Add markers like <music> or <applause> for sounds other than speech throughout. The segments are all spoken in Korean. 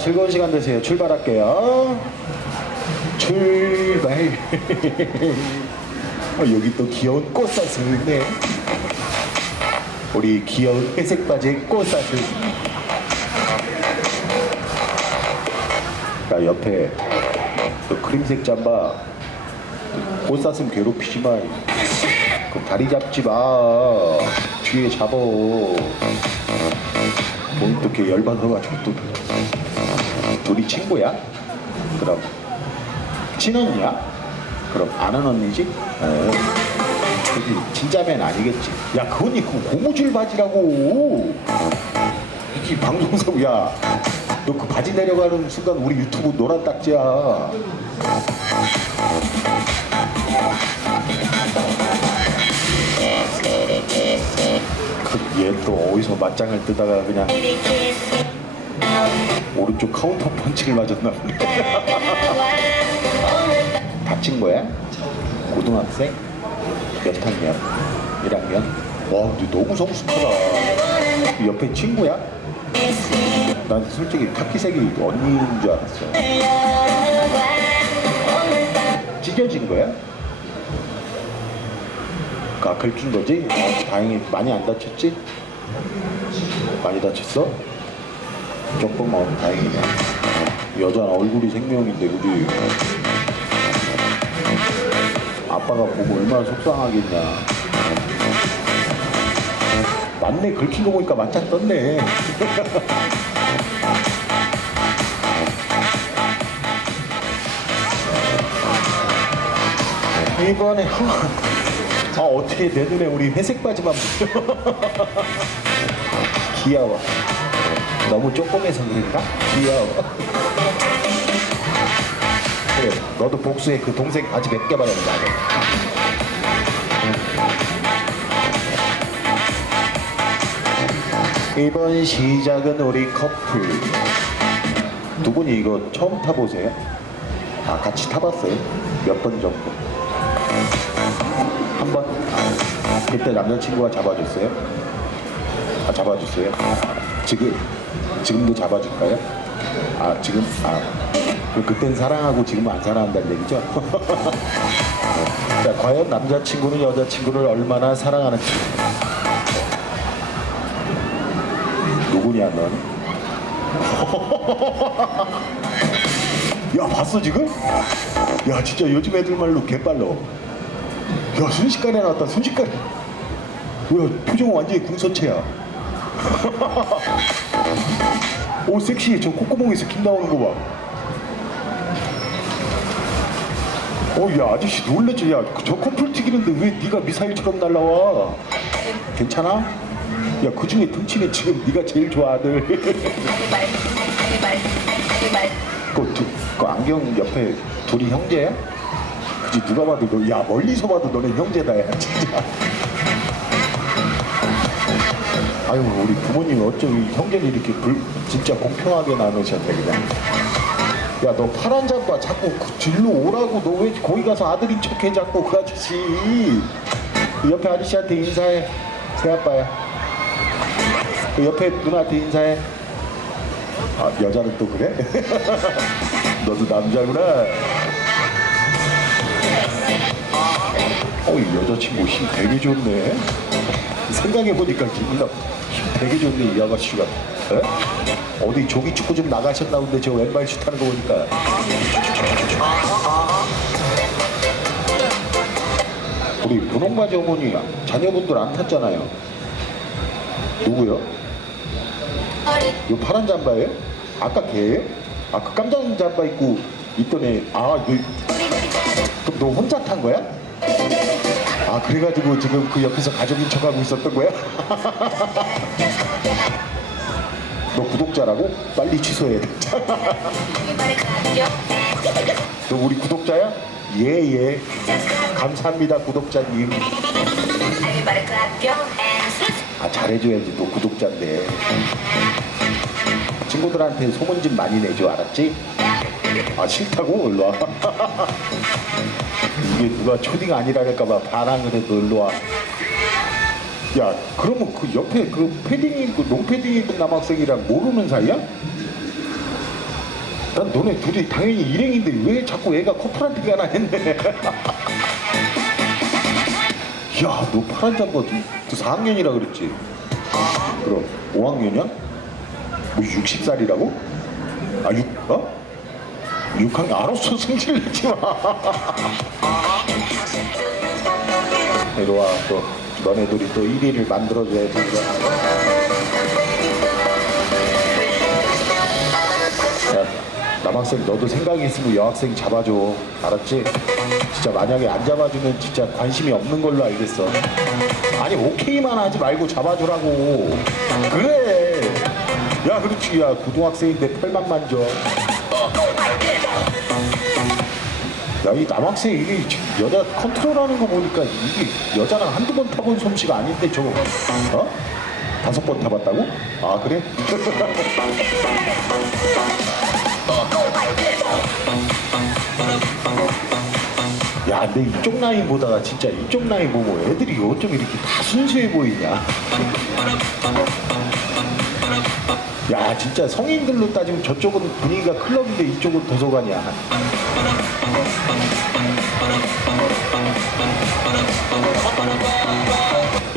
즐거운 시간 되세요. 출발할게요. 출발. 어, 여기 또 귀여운 꽃사슬 있네. 우리 귀여운 회색 바지의 꽃사슬. 야, 옆에 또 크림색 잠바 꽃사슴 괴롭히지만 그 다리 잡지 마 뒤에 잡어 돈 이렇게 열받아가지고 또 둘이 친구야? 그럼 친언니야? 그럼 아는 언니지? 어. 그지 진짜면 아니겠지 야그 언니 그 고무줄 바지라고 이게 방송석 야너 그 바지 내려가는 순간 우리 유튜브 노란 딱지야 얘 또 어디서 맞짱을 뜨다가 그냥 오른쪽 카운터 펀치를 맞았나 보네 <laughs> 다친 거야? 고등학생? 몇 학년? 1학년? 와 근데 너무 성숙하다 옆에 친구야? 난 솔직히 카키색이 언니인 줄 알았어 찢어진 거야? 아 긁힌 거지? 아, 다행히 많이 안 다쳤지? 많이 다쳤어? 조금 어 다행이네 여자는 얼굴이 생명인데 그지? 아빠가 보고 얼마나 속상하겠냐 맞네 긁힌 거 보니까 맞짱 떴네 <laughs> 이번에 아 어떻게 내 눈에 우리 회색 바지만 보여 <laughs> 귀여워 너무 조그매서 그런가? 귀여워 그래 너도 복수해 그 동생 바지 벗겨버려 나는 이번 시작은 우리 커플 두 분이 이거 처음 타보세요? 아 같이 타봤어요? 몇 번 정도? 그때 남자친구가 잡아줬어요? 아 잡아줬어요? 지금? 지금도 잡아줄까요? 아 지금? 아 그땐 사랑하고 지금은 안 사랑한다는 얘기죠? <laughs> 자 과연 남자친구는 여자친구를 얼마나 사랑하는지 누구냐 넌? <laughs> 야 봤어 지금? 야 진짜 요즘 애들 말로 개빨러 야 순식간에 나왔다 순식간에 뭐야 표정 완전히 궁서체야. 오 섹시해. 저 콧구멍에서 김 나오는 거봐. 어야 아저씨 놀랬지. 야저 커플 튀기는데 왜 네가 미사일처럼 날라와? 괜찮아? 야 그중에 등치는 지금 네가 제일 좋아하는 그, 두, 그 안경 옆에 둘이 형제야? 그지 누가 봐도 너, 야 멀리서 봐도 너네 형제다 야 진짜 아유 우리 부모님 어쩜 이 형제를 이렇게 불, 진짜 공평하게 나누셨네 그냥. 야너 파란 잠바 자꾸 그 뒤로 오라고 너 왜 거기 가서 아들인 척해 자꾸 그 아저씨. 그 옆에 아저씨한테 인사해. 새아빠야. 그 옆에 누나한테 인사해. 아 여자는 또 그래? <laughs> 너도 남자구나. 어이 여자친구 힘 되게 좋네. 생각해보니까 기분 나힘 되게 좋네 이 아가씨가 에? 어디 조기 축구 좀 나가셨나 본데 저 왼발 슛 하는 거 보니까 우리 분홍바지 어머니 자녀분들 안 탔잖아요 누구요? 이 파란 잠바예요? 아까 걔예요? 아까 깜짝 잠바 입고 있던 애. 아, 너, 그럼 너 혼자 탄 거야? 아, 그래가지고 지금 그 옆에서 가족인 척하고 있었던 거야? <laughs> 너 구독자라고? 빨리 취소해야 돼. <laughs> 너 우리 구독자야? 예, 예. 감사합니다, 구독자님. 아, 잘해줘야지, 너 구독자인데. 친구들한테 소문 좀 많이 내줘, 알았지? 아, 싫다고? 일로 와. <laughs> 이게 누가 초딩 아니라니까봐 반항을 해도 일로 와. 야, 그러면 그 옆에 그 패딩 입고, 롱패딩 입은 남학생이랑 모르는 사이야? 난 너네 둘이 당연히 일행인데 왜 자꾸 애가 커플한 티가 나겠네. 야, 너 파란 잠바 너 4학년이라 그랬지? 그럼 5학년이야? 뭐 60살이라고? 아, 6, 어? 6학년 알았어 승질 내지 마. 이리 와, 또 너네들이 또 1위를 만들어줘야지. 그래. 야, 남학생 너도 생각이 있으면 여학생 잡아줘. 알았지? 진짜 만약에 안 잡아주면 진짜 관심이 없는 걸로 알겠어. 아니 오케이만 하지 말고 잡아주라고. 그래. 야 그렇지. 야 고등학생인데 펄만 만져. 야 이 남학생 이게 여자 컨트롤하는 거 보니까 이게 여자랑 한두 번 타본 솜씨가 아닌데 저거 어? 다섯 번 타봤다고? 아 그래? <laughs> 야, 근데 이쪽 라인 보다가 진짜 이쪽 라인 보고 애들이 어쩜 이렇게 다 순수해 보이냐? 야, 진짜 성인들로 따지면 저쪽은 분위기가 클럽인데 이쪽은 도서관이야.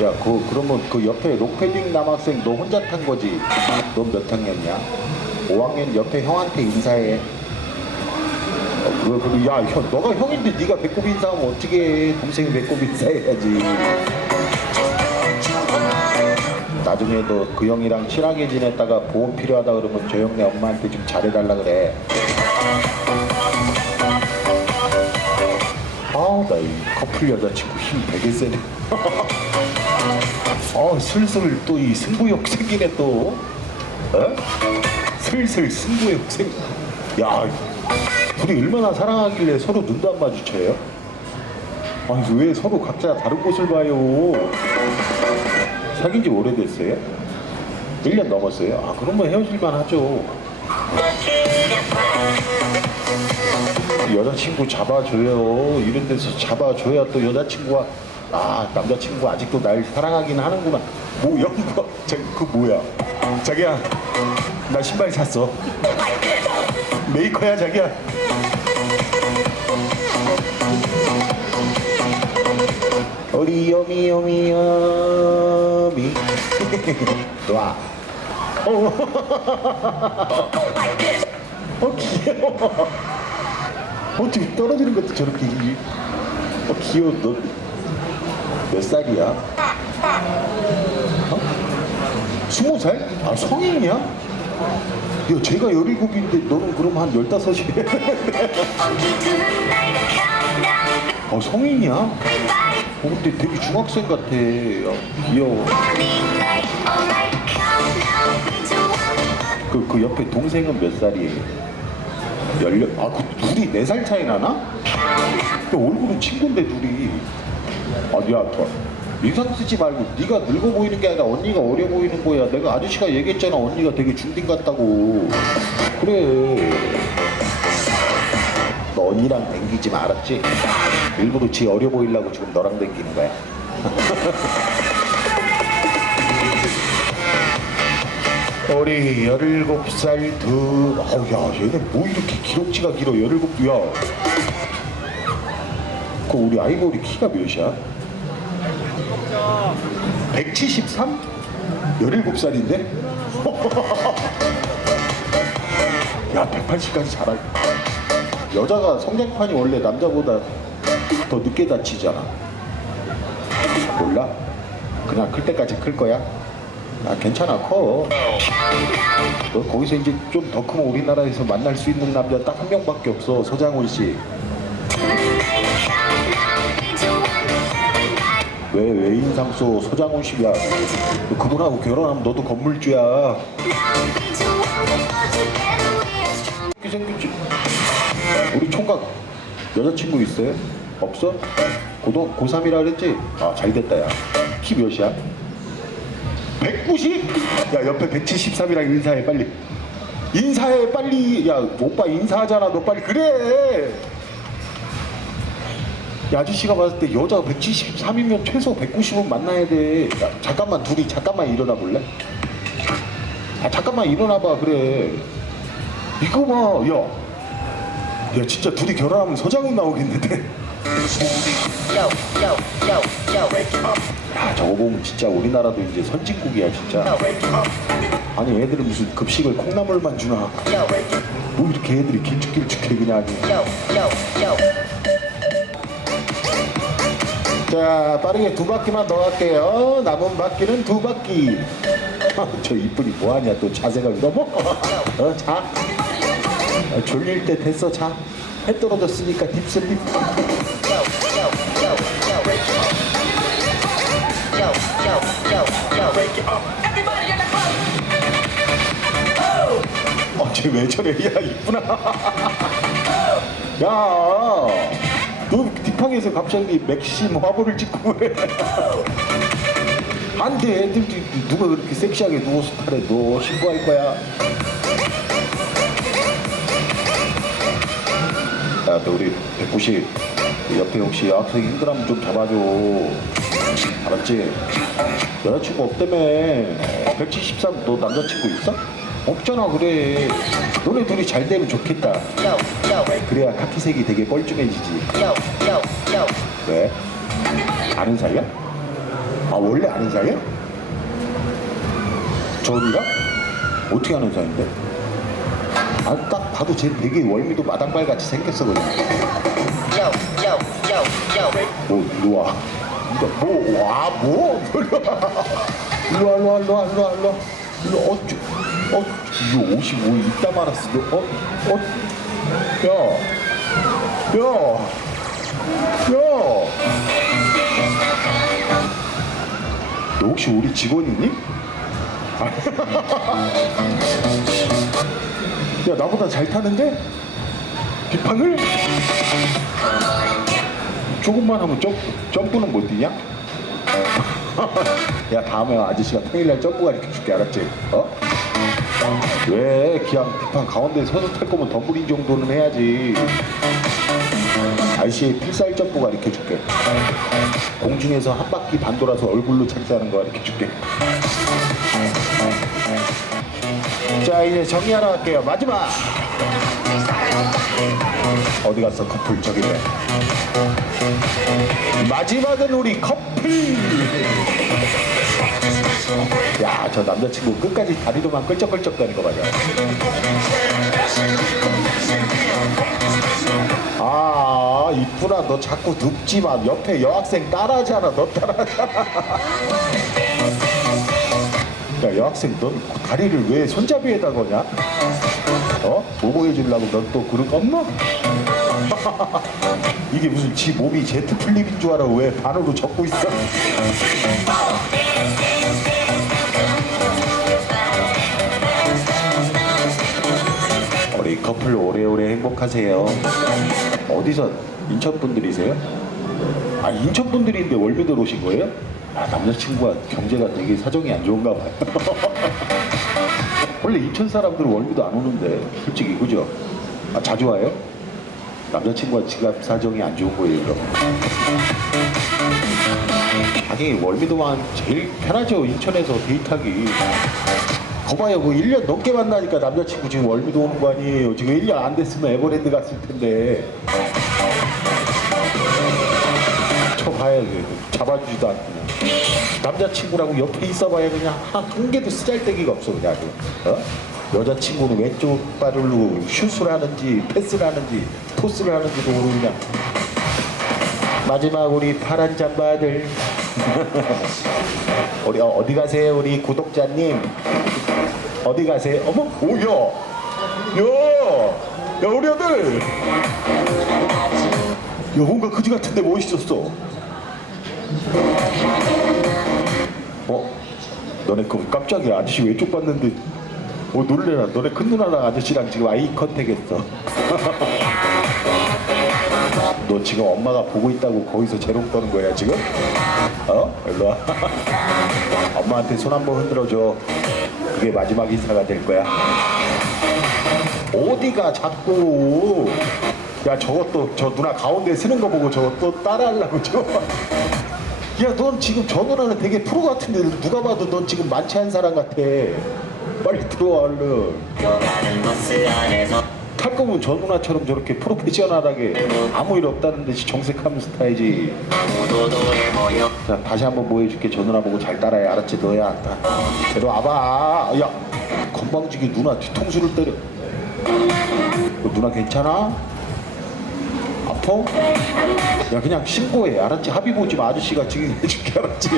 야, 그 그러면 그 옆에 록펠링 남학생 너 혼자 탄 거지? 넌몇 학년이야? 5학년 옆에 형한테 인사해. 어, 그래, 그래, 야, 형, 너가 형인데 네가 배꼽 인사하면 어떻게 해? 동생이 배꼽 인사해야지. 나중에 너그 형이랑 친하게 지냈다가 보험 필요하다 그러면 저 형네 엄마한테 좀 잘해달라 그래. 아, 나 이 커플 여자친구 힘 되게 세네. 어, 슬슬 또 이 승부욕 생기네 또. 어? 슬슬 승부욕 생. 야, 둘이 얼마나 사랑하길래 서로 눈도 안 마주쳐요? 아니 왜 서로 각자 다른 곳을 봐요? 사귄 지 오래됐어요? 1년 넘었어요? 아 그러면 헤어질만 하죠. 여자친구 잡아줘요. 이런 데서 잡아줘야 또 여자친구가 아 남자친구 아직도 날 사랑하긴 하는구나. 뭐 영거 그 뭐야? 자기야 나 신발 샀어. 메이커야 자기야. 우리 요미 요미 요미 와. 어. 어 귀여워. 어떻게 떨어지는 것도 저렇게 이- 어 귀여워 너몇 살이야? 어? 스무 살? 아 성인이야? 야 제가 열일곱인데 너는 그럼 한 열다섯이야? <laughs> 어 성인이야? 어 근데 되게 중학생 같아. 야, 귀여워. 그, 그 옆에 동생은 몇 살이에요? 열려 아 그 둘이 네 살 차이 나나? 야, 얼굴은 친구인데 둘이. 아야 인상 쓰지 말고 네가 늙어 보이는 게 아니라 언니가 어려 보이는 거야. 내가 아저씨가 얘기했잖아. 언니가 되게 중딩 같다고. 그래 너 언니랑 댕기지 마 알았지? 일부러 지 어려 보이려고 지금 너랑 댕기는 거야 <laughs> 우리 열일곱 살 두, 어우, 야, 얘네 뭐 이렇게 기럭지가 길어, 열일곱, 야. 그 우리 아이보리 키가 몇이야? 173? 17살인데? <laughs> 야, 180까지 자라. 여자가 성장판이 원래 남자보다 더 늦게 다치잖아. 몰라? 그냥 클 때까지 클 거야? 아, 괜찮아, 커. 너 거기서 이제 좀더 크면 우리나라에서 만날 수 있는 남자 딱 한 명밖에 없어 서장훈 씨. 왜 외인상 쏘 서장훈 너 그분하고 결혼하면 너도 건물주야. 이렇게 생겼지. 우리 총각 여자친구 있어요? 없어? 고등 고3이라 그랬지? 아 잘 됐다 야. 키 몇이야? 190? 야 옆에 173이랑 인사해 빨리 인사해 빨리 야 오빠 인사하잖아 너 빨리 그래 야 아저씨가 봤을 때 여자가 173이면 최소 190은 만나야 돼 야, 잠깐만 둘이 잠깐만 일어나 볼래? 아 잠깐만 일어나 봐 그래 이거 봐, 야. 야, 진짜 둘이 결혼하면 서장훈 나오겠는데? 야, 저거 보면 진짜 우리나라도 이제 선진국이야, 진짜. 아니, 애들은 무슨 급식을 콩나물만 주나? 뭐 이렇게 애들이 길쭉길쭉해, 그냥. 자, 빠르게 두 바퀴만 더 갈게요. 남은 바퀴는 두 바퀴. <laughs> 저 이쁜이 뭐하냐, 또 자세가 너무. 어, 자. 아, 졸릴 때 됐어, 자. 해 떨어졌으니까 딥슬립. 어, 쟤왜 저래? 야, 이쁘나? 야, 너 뒷방에서 갑자기 맥심 화보를 찍고 그래. 안 돼, 애들 누가 그렇게 섹시하게 누워서 타래? 너 신고할 거야. 야, 너 우리 190 옆에 혹시 여학생이 힘들하면 좀 잡아줘. 알았지? 여자친구 없다며. 173, 너 남자친구 있어? 없잖아, 그래. 너네 둘이 잘 되면 좋겠다. 그래야 카키색이 되게 뻘쭘해지지. 왜? 아는 사이야? 아, 원래 아는 사이야? 저언니가 어떻게 아는 사이인데? 아, 딱 봐도 쟤 되게 월미도 마당발 같이 생겼어, 그냥. 뭐, 이리 와. 이거 뭐, 와, 뭐? 이리 와. 이리 와, 이리 와, 이리 와, 이리 와, 이리 와. 이리 와, 어, 저, 어, 이거 55 이따 말았어. 너, 어, 어, 야, 야, 야. 너 혹시 우리 직원이니? <laughs> 야, 나보다 잘 타는데? 빗방을? 조금만 하면 점, 점프는 못 뛰냐? <laughs> 야 다음에 아저씨가 평일날 점프 가르쳐 줄게 알았지? 어? 왜 그냥 뒷판 가운데 서서 탈 거면 덤블인 정도는 해야지 아저씨 필살 점프 가르쳐 줄게 공중에서 한 바퀴 반 돌아서 얼굴로 착지하는 거 가르쳐 줄게 자 이제 정리하러 갈게요. 마지막. 어디 갔어 커플 저기네. 마지막은 우리 커플. 야 저 남자친구 끝까지 다리로만 끌적끌적 거리는 거 맞아. 아 이쁘나 너 자꾸 눕지 마. 옆에 여학생 따라하잖아. 너 따라하잖아 <laughs> 야 여학생 넌 다리를 왜 손잡이에다 거냐 어? 뭐 보여주려고 넌 또 그런 거 없나? <laughs> 이게 무슨 지 몸이 제트 플립인 줄 알아 왜 반으로 접고 있어? 우리 커플 오래오래 행복하세요. 어디서 인천 분들이세요? 아 인천 분들인데 월미도로 오신 거예요? 아 남자친구가 경제가 되게 사정이 안 좋은가 봐요. <laughs> 원래 인천 사람들은 월미도 안 오는데 솔직히 그죠? 아 자주 와요? 남자친구가 지갑 사정이 안 좋은 거예요 그럼? 당연히 월미도만 제일 편하죠 인천에서 데이트하기 거봐요 그 1년 넘게 만나니까 남자친구 지금 월미도 오는 거 아니에요 지금 1년 안 됐으면 에버랜드 갔을 텐데 봐야 돼 잡아주지도 않고. 남자친구라고 옆에 있어봐야 그냥 한, 한 개도 쓰잘데기가 없어 그냥. 어? 여자친구는 왼쪽 발로 슛을 하는지 패스를 하는지 토스를 하는지도 모르고 그냥. 마지막 우리 파란 잠바들 <laughs> 우리 어, 어디 가세요 우리 구독자님? 어디 가세요? 어머 오야. 야, 야 우리 아들. 야 뭔가 그지 같은데 멋있었어 어? 너네 그 깜짝이야. 아저씨 왼쪽 봤는데 어 놀래라. 너네 큰 누나랑 아저씨랑 지금 아이 컨택 했어. <laughs> 너 지금 엄마가 보고 있다고 거기서 재롱 떠는 거야 지금? 어? 일로 와. <laughs> 엄마한테 손 한번 흔들어줘. 그게 마지막 인사가 될 거야. 어디가 자꾸. 야 저것도 저 누나 가운데 쓰는 거 보고 또 따라하려고 저거 야, 넌 지금 저 누나는 되게 프로 같은데 누가 봐도 넌 지금 만취한 사람 같아. 빨리 들어와 얼른. 탈 거면 저 누나처럼 저렇게 프로페셔널하게 아무 일 없다는 듯이 정색하는 스타일이지. 자 다시 한번 저 누나 보고 잘 따라해. 알았지? 너야. 다 데려와봐. 야 건방지게 누나 뒤통수를 때려. 너 누나 괜찮아? 아파? 야 그냥 신고해. 알았지? 합의 보지 마. 아저씨가 지금 <laughs> 해줄게 알았지?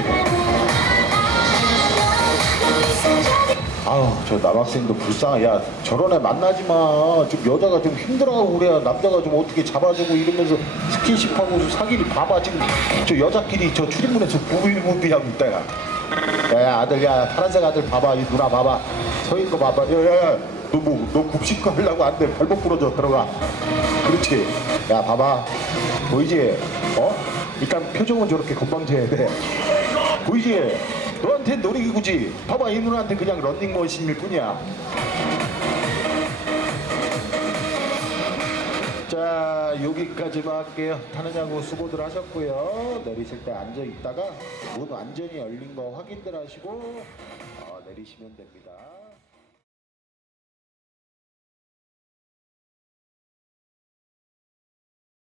아우 저 남학생도 불쌍해. 야 저런 애 만나지 마좀 여자가 좀 힘들어하고 그래야 남자가 좀 어떻게 잡아주고 이러면서 스킨십하고 좀 사귀니 봐봐. 지금 저 여자끼리 저 출입문에서 부비부비하고 있다 야. 야, 아들 야 파란색 아들 봐봐. 이 누나 봐봐. 서 있는 거 봐봐. 야야야. 너 뭐 너 굽식거 하려고 안돼. 발목 부러져. 들어가. 그렇지 야 봐봐. 보이지? 어? 일단 표정은 저렇게 건방져야 돼. 보이지? 너한테 놀이기구지. 봐봐 이 누나한테 그냥 런닝머신일 뿐이야. 자 여기까지만 할게요. 타느냐고 수고들 하셨고요. 내리실 때 앉아 있다가 문 완전히 열린 거 확인들 하시고 어, 내리시면 됩니다